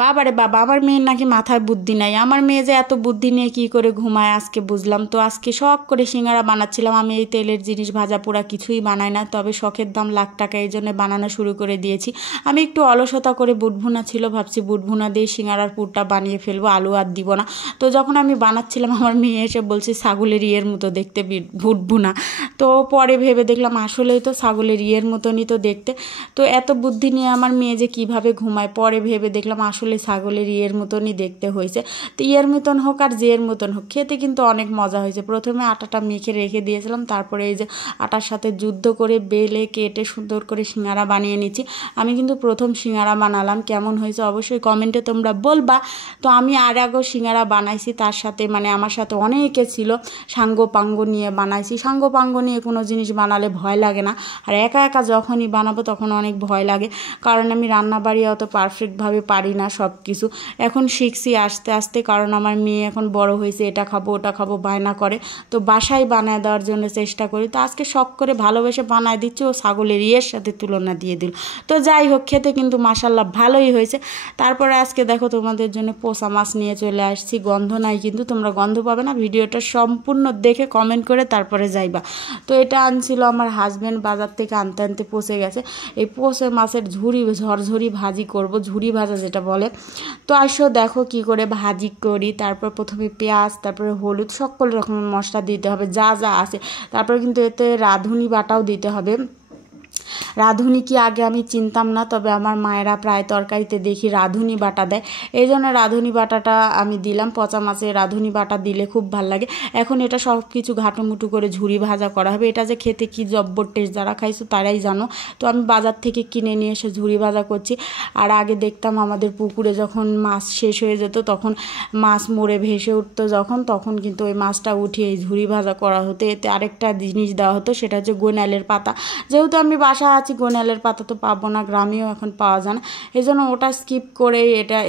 বাবারে বাবা, আমার মেয়ের নাকি মাথায় বুদ্ধি নাই। আমার মেয়ে যে এত বুদ্ধি নিয়ে কি করে ঘুমায় আজকে বুঝলাম। তো আজকে শখ করে সিঙ্গারা বানাচ্ছিলাম। আমি এই তেলের জিনিস ভাজা পোড়া কিছুই বানাই না, তবে শখের দাম লাখ টাকা, এই জন্য বানানো শুরু করে দিয়েছি। আমি একটু অলসতা করে বুটভুনা ছিল, ভাবছি বুটভুনা দিয়ে সিঙ্গারার পুরটা বানিয়ে ফেলবো, আলু আর দিব না। তো যখন আমি বানাচ্ছিলাম আমার মেয়ে এসে বলছে ছাগলের ইয়ের মতো দেখতে বুটভুনা। তো পরে ভেবে দেখলাম আসলেই তো ছাগলের ইয়ের মতনই তো দেখতে। তো এত বুদ্ধি নিয়ে আমার মেয়ে যে কিভাবে ঘুমায়, পরে ভেবে দেখলাম আসলে ছাগলের ইয়ের মতনই দেখতে হয়েছে। তো ইয়ের মতন হোক আর যেয়ের মতন হোক, খেতে কিন্তু অনেক মজা হয়েছে। প্রথমে আটাটা মেখে রেখে দিয়েছিলাম, তারপরে এই যে আটার সাথে যুদ্ধ করে বেলে কেটে সুন্দর করে সিঙ্গারা বানিয়ে নিচ্ছি। আমি কিন্তু প্রথম সিঙ্গারা বানালাম, কেমন হয়েছে অবশ্যই কমেন্টে তোমরা বলবা। তো আমি আর আগেও সিঙ্গারা বানাইছি, তার সাথে মানে আমার সাথে অনেকে ছিল, সাঙ্গ পাঙ্গ নিয়ে বানাইছি। সাঙ্গ পাঙ্গ নিয়ে কোনো জিনিস বানালে ভয় লাগে না, আর একা একা যখনই বানাবো তখন অনেক ভয় লাগে, কারণ আমি রান্নাবাড়ি অত পারফেক্টভাবে পারি না সব কিছু। এখন শিখছি আস্তে আস্তে, কারণ আমার মেয়ে এখন বড় হয়েছে, এটা খাবো ওটা খাবো বায়না করে। তো বাসায় বানায় দেওয়ার জন্য চেষ্টা করি। তো আজকে শখ করে ভালোবেসে বানায় দিচ্ছি, ও ছাগলের ইয়ের সাথে তুলনা দিয়ে দিল। তো যাই হোক, খেতে কিন্তু মাশাল্লাহ ভালোই হয়েছে। তারপরে আজকে দেখো তোমাদের জন্য পোষা মাছ নিয়ে চলে আসছি। গন্ধ নাই কিন্তু, তোমরা গন্ধ পাবে না, ভিডিওটা সম্পূর্ণ দেখে কমেন্ট করে তারপরে যাইবা। তো এটা আনছিল আমার হাজব্যান্ড, বাজার থেকে আনতে আনতে পচে গেছে। এই পচে মাছের ঝরঝরি ভাজি করব, ঝুরি ভাজা যেটা বলে। তো আসো দেখো কি করে ভাজি করি। তারপর প্রথমে পেঁয়াজ, তারপরে হলুদ, সকল রকমের মশলা দিতে হবে যা যা আছে। তারপর কিন্তু এতে রাঁধুনি বাটাও দিতে হবে। রাঁধুনি কি আগে আমি চিনতাম না, তবে আমার মায়েরা প্রায় তরকারিতে দেখি রাঁধুনি বাটা দেয়, এই জন্য রাঁধুনি বাটাটা আমি দিলাম। পচা মাছে রাঁধুনি বাটা দিলে খুব ভাল লাগে। এখন এটা সব কিছু ঘাটোমুটো করে ঝুরি ভাজা করা হবে। এটা যে খেতে কি জব্বর টেস্ট, যারা খাইছো তারাই জানো। তো আমি বাজার থেকে কিনে নিয়ে এসে ঝুরি ভাজা করছি। আর আগে দেখতাম আমাদের পুকুরে যখন মাছ শেষ হয়ে যেত, তখন মাছ মরে ভেসে উঠতো তখন কিন্তু ওই মাছটা উঠিয়ে এই ঝুরি ভাজা করা হতো। এতে আরেকটা জিনিস দেওয়া হতো, সেটা হচ্ছে গোনালের পাতা। যেহেতু আমি বাসা আছি, গোনালের পাতা তো পাবো না, গ্রামেও এখন পাওয়া যায় না, এই জন্য ওটা স্কিপ করে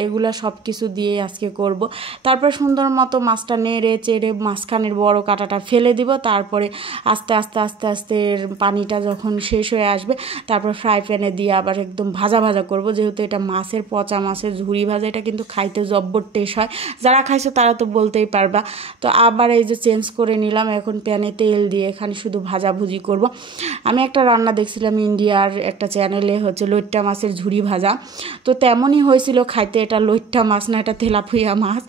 এগুলো সব কিছু দিয়ে আজকে করব। তারপর সুন্দর মতো মাছটা নেড়ে চেড়ে মাঝখানের বড় কাঁটাটা ফেলে দিব। তারপরে আস্তে আস্তে আস্তে আস্তে পানিটা যখন শেষ হয়ে আসবে, তারপর ফ্রাই প্যানে দিয়ে আবার একদম ভাজা ভাজা করব। যেহেতু এটা মাছের, পচা মাছের ঝুরি ভাজা, এটা কিন্তু খাইতে জব্বর টেস্ট হয়, যারা খাইছো তারা তো বলতেই পারবা। তো আবার এই যে চেঞ্জ করে নিলাম, এখন প্যানে তেল দিয়ে এখানে শুধু ভাজাভুজি করব। আমি একটা রান্না দেখছিলাম ইন্ডিয়ার একটা চ্যানেলে, হচ্ছে লইট্টা মাছের ঝুরি ভাজা। তো তেমনই হয়েছিল খাইতে, এটা লইট্টা মাছ না, এটা তেলাপিয়া মাছ।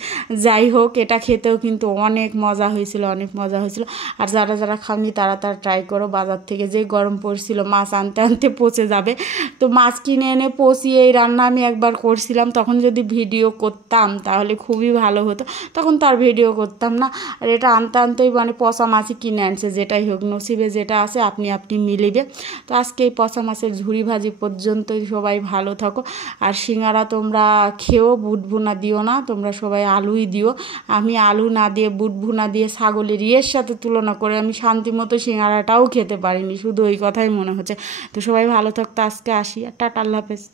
যাই হোক, এটা খেতেও কিন্তু অনেক মজা হয়েছিল, অনেক মজা হয়েছিল। আর যারা যারা খাওনি তারা ট্রাই করো। বাজার থেকে যে গরম পড়ছিল, মাছ আনতে আনতে পচে যাবে। তো মাছ কিনে এনে পচিয়ে এই রান্না আমি একবার করছিলাম, তখন যদি ভিডিও করতাম তাহলে খুবই ভালো হতো। তখন তার ভিডিও করতাম না। আর এটা আনতে আনতেই মানে পচা মাছই কিনে আনছে। যেটাই হোক, নসিবে যেটা আছে আপনি আপনি মিলিবে। তো আজকে এই পচা মাছের ঝুরি ভাজি পর্যন্তই। সবাই ভালো থাকো। আর সিঙ্গারা তোমরা খেও, বুট ভুনা দিও না, তোমরা সবাই আলুই দিও। আমি আলু না দিয়ে বুট ভুনা দিয়ে ছাগলের ইয়ের সাথে তুলনা করে আমি শান্তিমতো সিঙ্গারাটাও খেতে পারিনি, শুধু ওই কথাই মনে হচ্ছে। তো সবাই ভালো থাকতো, আজকে আসি, আর টাটা, আল্লাহ হাফেজ।